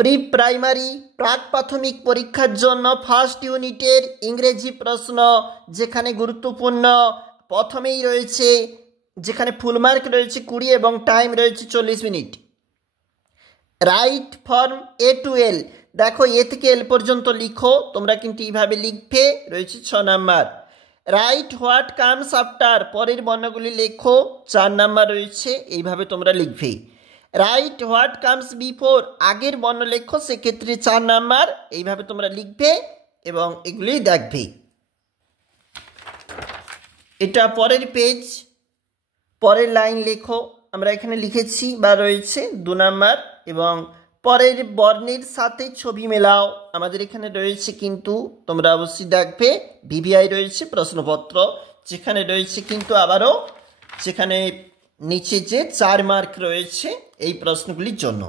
Pre primary প্রাক প্রাথমিক পরীক্ষার জন্য ফার্স্ট ইউনিটের ইংরেজি প্রশ্ন, যেখানে গুরুত্বপূর্ণ প্রথমেই রয়েছে, যেখানে ফুল মার্ক রয়েছে 20 এবং টাইম রয়েছে 40 মিনিট। রাইট ফর্ম এ টু এল, দেখো এ থেকে এল পর্যন্ত লিখো, তোমরা কিন্তু এইভাবে লিখবে, রয়েছে 6 number. Right what comes after, পরের বর্ণগুলি লেখো, 4 নাম্বার রয়েছে, এইভাবে তোমরা লিখবে। রাইট হোয়াট কামস বিফোর, আগের বর্ণ লেখো, সেক্ষেত্রে 4 নাম্বার, এইভাবে তোমরা লিখবে এবং এগুলি দেখবে। এটা পরের পেজ, পরের লাইন লেখো, আমরা এখানে লিখেছি বা রয়েছে 2 নাম্বার, এবং পরের বর্ণের সাথে ছবি মেলাও, আমাদের এখানে রয়েছে কিন্তু তোমরা অবশ্যই দেখবে ভিভিআই রয়েছে প্রশ্নপত্র, যেখানে রয়েছে কিন্তু আবারও যেখানে নিচে যে 4 মার্ক রয়েছে এই প্রশ্নগুলির জন্য।